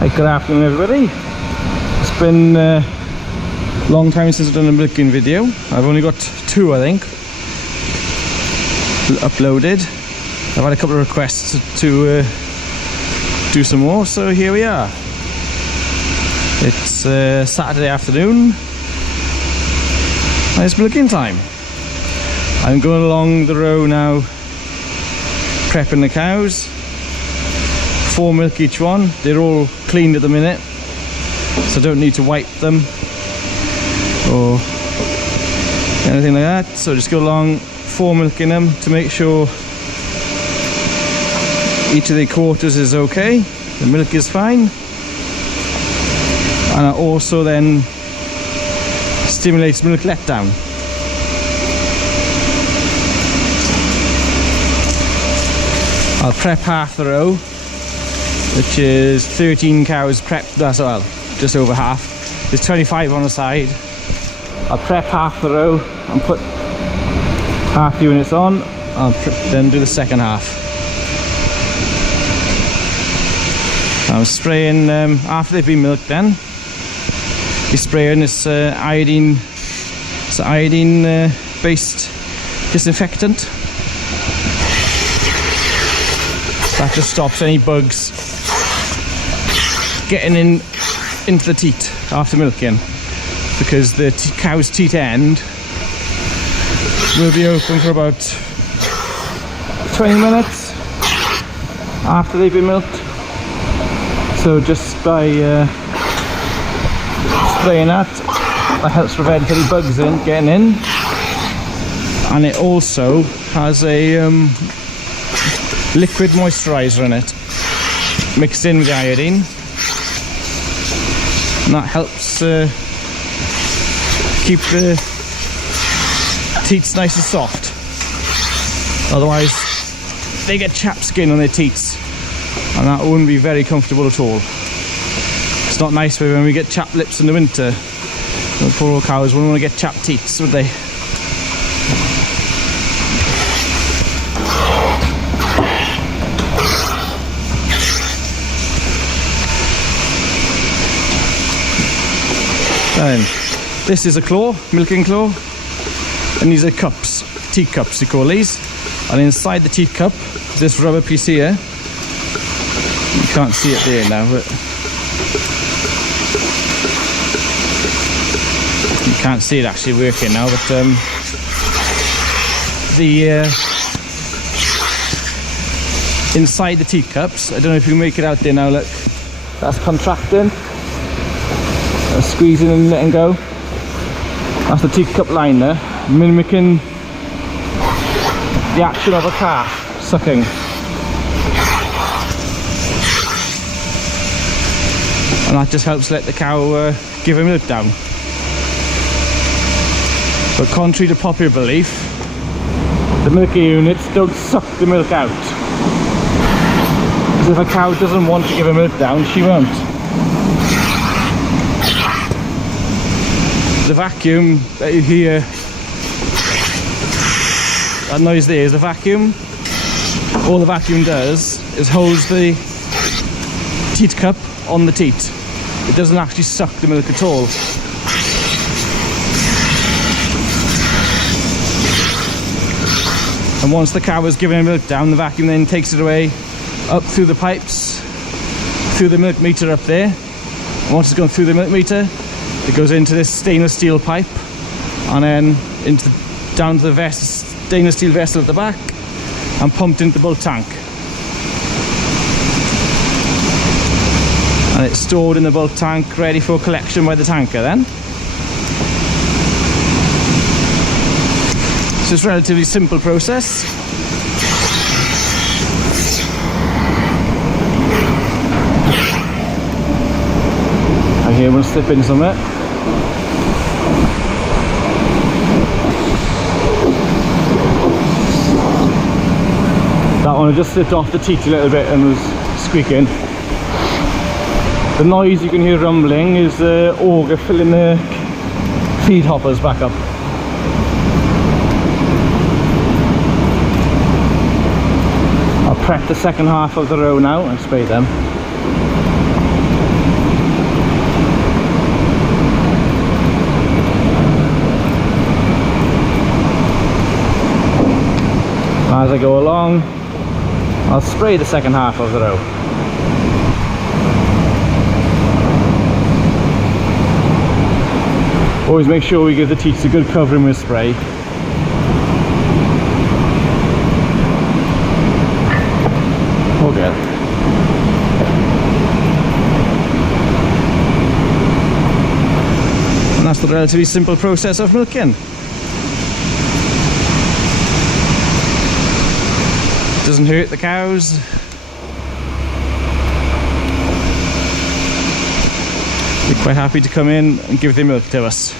Right, good afternoon everybody. It's been a long time since I've done a milking video. I've only got two, I think, uploaded. I've had a couple of requests to do some more, so here we are. It's Saturday afternoon and it's milking time. I'm going along the row now, prepping the cows. 4 milk each one. They're all cleaned at the minute, so I don't need to wipe them or anything like that. So just go along, 4 milking them to make sure each of the quarters is okay, the milk is fine. And it also then stimulates milk letdown. I'll prep half the row, which is 13 cows prepped. That's well, just over half. There's 25 on the side. I'll prep half the row and put half units on. I'll then do the second half. I'm spraying after they've been milked. Then you're spraying this iodine. It's iodine-based disinfectant. That just stops any bugs getting into the teat after milking, because the cow's teat end will be open for about 20 minutes after they've been milked. So just by spraying that helps prevent any bugs getting in. And it also has a liquid moisturizer in it mixed in with the iodine, and that helps keep the teats nice and soft. Otherwise they get chapped skin on their teats, and that wouldn't be very comfortable at all. It's not nice when we get chapped lips in the winter. The poor old cows wouldn't want to get chapped teats, would they? Then, this is a claw, milking claw, and these are cups, teat cups you call these. And inside the teat cup, this rubber piece here, you can't see it there now, but you can't see it actually working now, but inside the teat cups, I don't know if you can make it out there now, look, that's contracting. Squeezing and letting go. That's the teat cup liner, mimicking the action of a calf sucking. And that just helps let the cow give her milk down. But contrary to popular belief, the milking units don't suck the milk out. Because if a cow doesn't want to give her milk down, she won't. The vacuum that you hear, that noise there is the vacuum. All the vacuum does is holds the teat cup on the teat. It doesn't actually suck the milk at all. And once the cow is giving her milk down, the vacuum then takes it away up through the pipes, through the milk meter up there. And once it's gone through the milk meter, it goes into this stainless steel pipe and then down to the stainless steel vessel at the back and pumped into the bulk tank. And it's stored in the bulk tank ready for collection by the tanker then. So it's a relatively simple process. I hear one slip in somewhere. That one just slipped off the teat a little bit and was squeaking. The noise you can hear rumbling is the auger filling the feed hoppers back up. I'll prep the second half of the row now and spray them. As I go along, I'll spray the second half of the row. Always make sure we give the teats a good covering with spray. Okay. And that's the relatively simple process of milking. Doesn't hurt the cows. They're quite happy to come in and give their milk to us.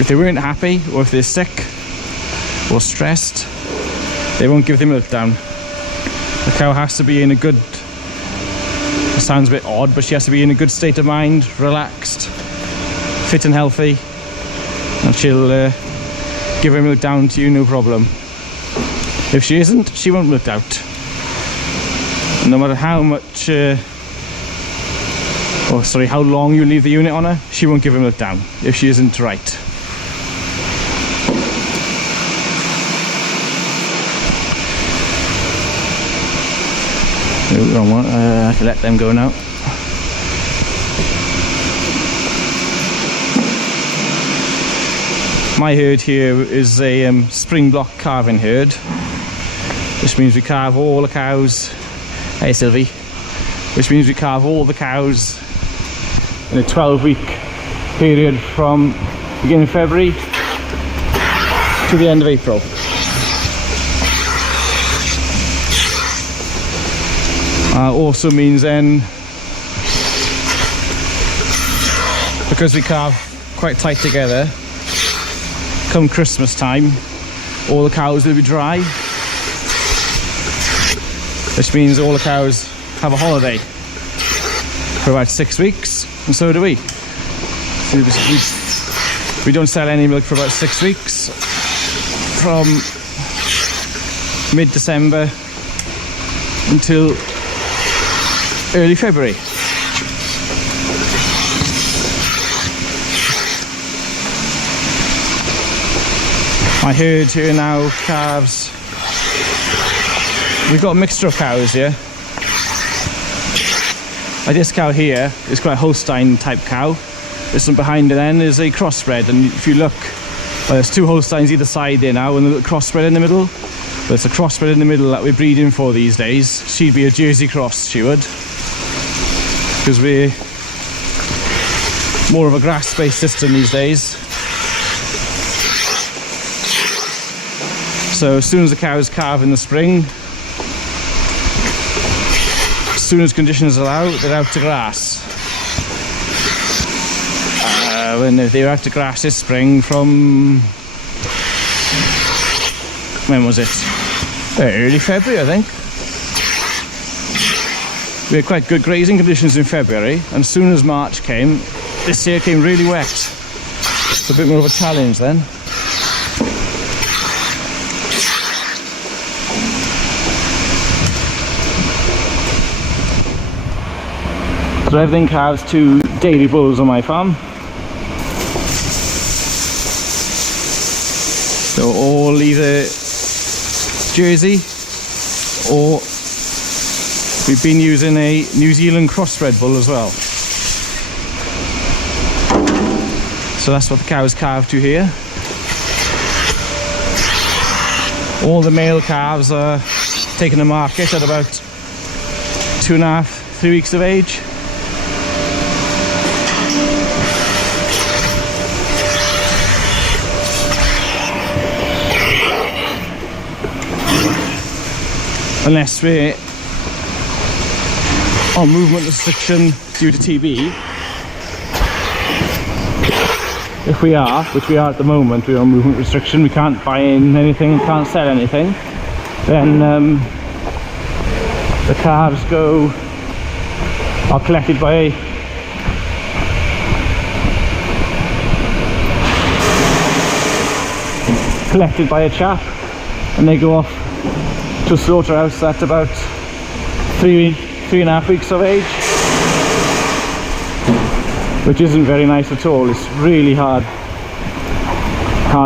If they weren't happy, or if they're sick or stressed, they won't give their milk down. The cow has to be in a good, it sounds a bit odd, but she has to be in a good state of mind, relaxed, fit and healthy, and she'll give her milk down to you, no problem. If she isn't, she won't milk out. No matter how much, how long you leave the unit on her, she won't give her milk down if she isn't right. No, wrong one. I can let them go now. My herd here is a spring block calving herd, which means we calve all the cows. Hey Sylvie. Which means we calve all the cows in a 12-week period from beginning of February to the end of April. Also means then, because we calve quite tight together, come Christmas time, all the cows will be dry, which means all the cows have a holiday for about 6 weeks, and so do we. We don't sell any milk for about 6 weeks, from mid-December until early February. My herd here now calves. We've got a mixture of cows here. Like this cow here is quite a Holstein type cow. This one behind it then is a crossbred, and if you look, well, there's two Holsteins either side there now and a little crossbred in the middle. But it's a crossbred in the middle that we're breeding for these days. She'd be a Jersey cross, she would. Because we're more of a grass-based system these days. So as soon as the cows calve in the spring, as soon as conditions allow, they're out to grass. When they were out to grass this spring from, when was it? Early February, I think. We had quite good grazing conditions in February, and as soon as March came, this year came really wet. It's a bit more of a challenge then. So everything calves 2 dairy bulls on my farm. So all either Jersey or we've been using a New Zealand crossbred bull as well. So that's what the cows calve to here. All the male calves are taken to market at about 2.5, 3 weeks of age. Unless we're on movement restriction due to TB. If we are, which we are at the moment, we're on movement restriction, we can't buy in anything, can't sell anything, then the calves are collected by a chap, and they go off to a slaughterhouse at about 3.5 weeks of age, which isn't very nice at all. It's really hard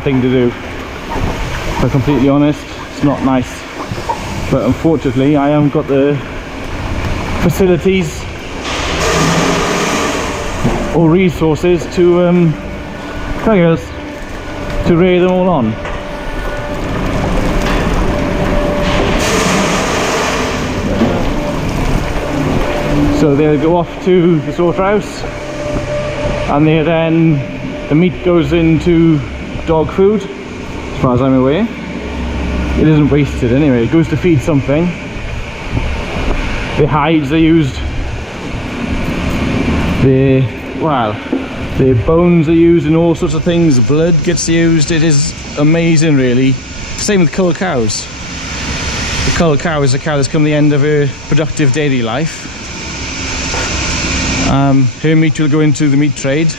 thing to do. If I'm completely honest, it's not nice. But unfortunately, I haven't got the facilities or resources to rear them all on. So they'll go off to the slaughterhouse, and the meat goes into dog food, as far as I'm aware. It isn't wasted anyway, it goes to feed something. The hides are used, the bones are used in all sorts of things, blood gets used. It is amazing really. Same with cull cows. The cull cow is a cow that's come to the end of her productive daily life. Her meat will go into the meat trade,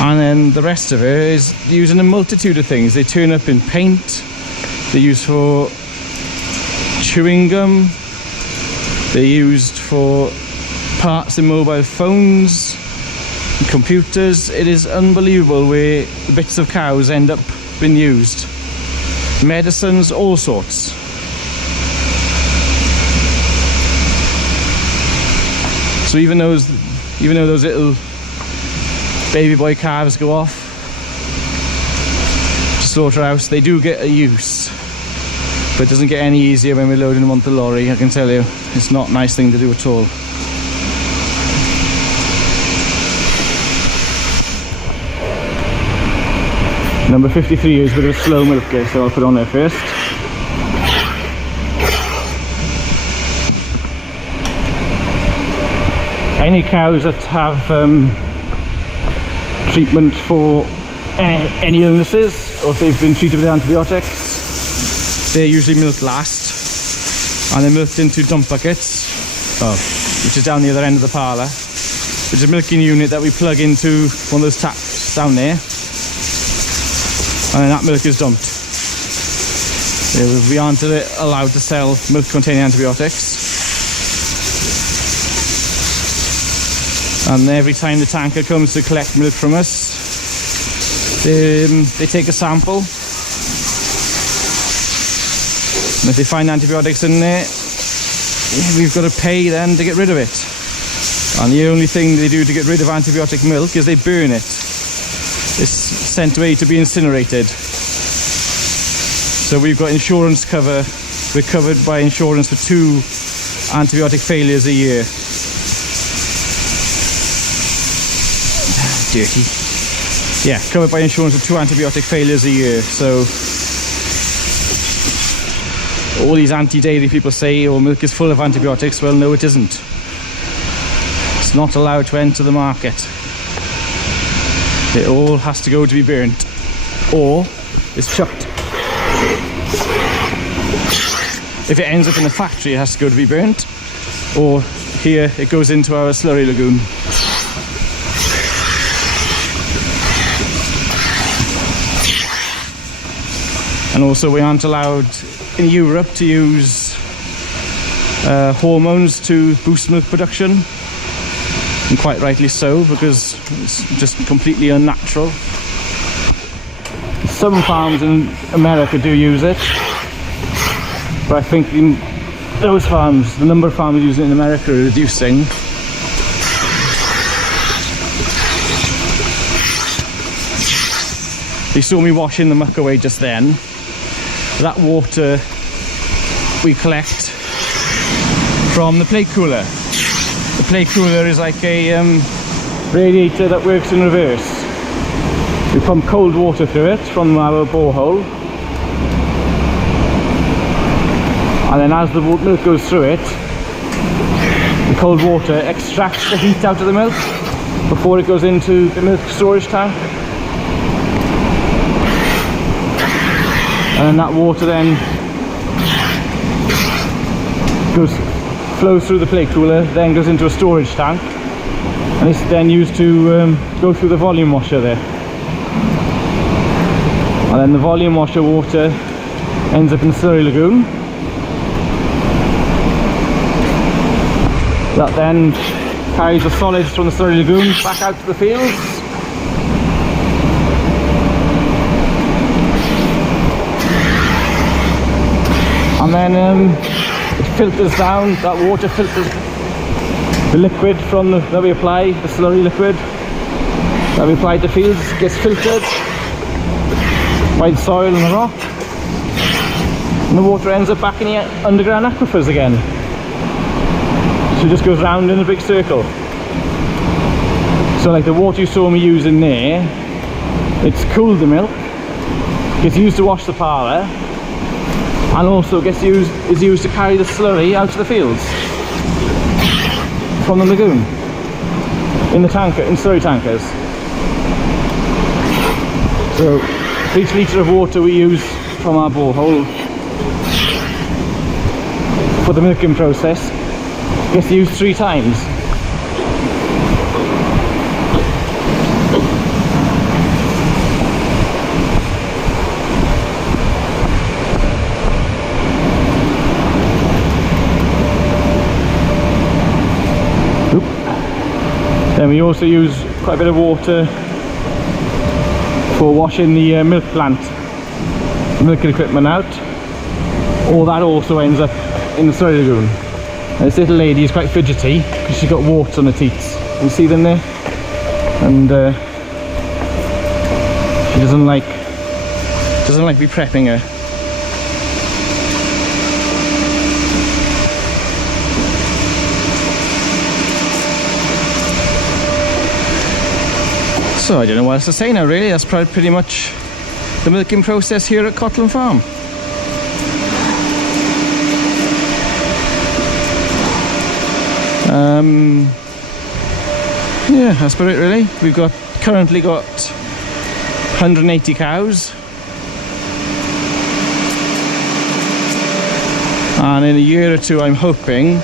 and then the rest of her is used in a multitude of things. They turn up in paint, they're used for chewing gum, they're used for parts in mobile phones, computers. It is unbelievable where the bits of cows end up being used. Medicines, all sorts. So even though those little baby boy calves go off to slaughterhouse, they do get a use, but it doesn't get any easier when we're loading them onto the lorry. I can tell you, it's not a nice thing to do at all. Number 53 is a bit of a slow milker, so I'll put on there first. Any cows that have treatment for any illnesses, or if they've been treated with antibiotics, they're usually milked last, and they're milked into dump buckets, which is down the other end of the parlour, which is a milking unit that we plug into one of those taps down there, and then that milk is dumped. We aren't allowed to sell milk containing antibiotics. And every time the tanker comes to collect milk from us, they take a sample, and if they find antibiotics in there, we've got to pay then to get rid of it. And the only thing they do to get rid of antibiotic milk is they burn it. It's sent away to be incinerated. So we've got insurance cover. We're covered by insurance for 2 antibiotic failures a year. Dirty. Yeah, covered by insurance for 2 antibiotic failures a year. So all these anti-dairy people say, oh, milk is full of antibiotics. Well, no, it isn't. It's not allowed to enter the market. It all has to go to be burnt, or it's chucked. If it ends up in the factory, it has to go to be burnt, or here it goes into our slurry lagoon. And also we aren't allowed in Europe to use hormones to boost milk production, and quite rightly so, because it's just completely unnatural. Some farms in America do use it, but I think those farms, the number of farmers using it in America are reducing. You saw me washing the muck away just then. That water we collect from the plate cooler. The plate cooler is like a radiator that works in reverse. We pump cold water through it from our borehole, and then as the milk goes through it, the cold water extracts the heat out of the milk before it goes into the milk storage tank. And then that water then flows through the plate cooler, then goes into a storage tank, and it's then used to go through the volume washer there. And then the volume washer water ends up in the slurry lagoon. That then carries the solids from the slurry lagoon back out to the fields. and then it filters down. That water filters the liquid from that we apply, the slurry liquid that we apply to fields, gets filtered by the soil and the rock, and the water ends up back in the underground aquifers again. So it just goes round in a big circle. So like the water you saw me using there, it's cooled the milk, gets used to wash the parlour, and also is used to carry the slurry out to the fields from the lagoon in the tanker, in slurry tankers. So for each litre of water we use from our borehole for the milking process, it gets used 3 times. Then we also use quite a bit of water for washing the milk plant, milking equipment out. All that also ends up in the slurry lagoon. And this little lady is quite fidgety because she's got warts on her teats. You see them there? And she doesn't like me prepping her. So I don't know what else to say now really. That's pretty much the milking process here at Cotland Farm. Yeah, that's about it really. We've currently got 180 cows, and in a year or two I'm hoping, a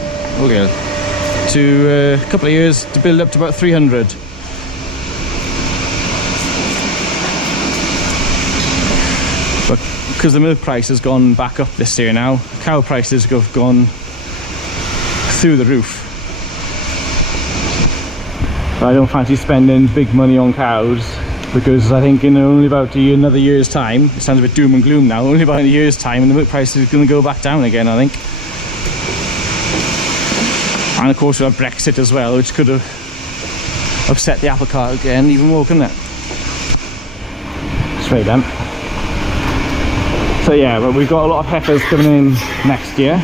couple of years, to build up to about 300. But because the milk price has gone back up this year now, cow prices have gone through the roof. I don't fancy spending big money on cows, because I think in only about another year's time, it sounds a bit doom and gloom now, only about a year's time and the milk price is going to go back down again, I think. And of course we have Brexit as well, which could have upset the apple cart again even more, couldn't it? Straight then. So yeah, but we've got a lot of heifers coming in next year,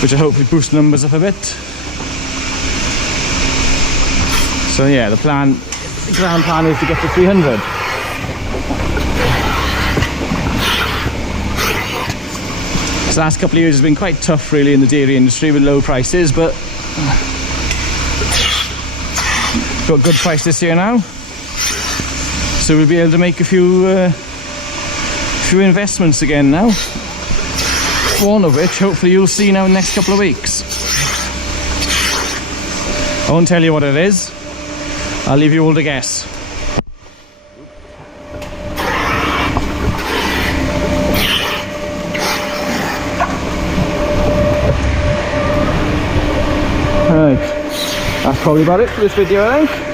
which will hopefully boost numbers up a bit. So yeah, the grand plan is to get to 300. This last couple of years has been quite tough really in the dairy industry with low prices, but got good price this year now. So we'll be able to make a few investments again now. One of which hopefully you'll see now in the next couple of weeks. I won't tell you what it is. I'll leave you all to guess. Right, that's probably about it for this video, I think.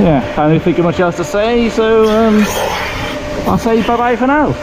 Yeah, I don't think of much else to say, so I'll say bye bye for now.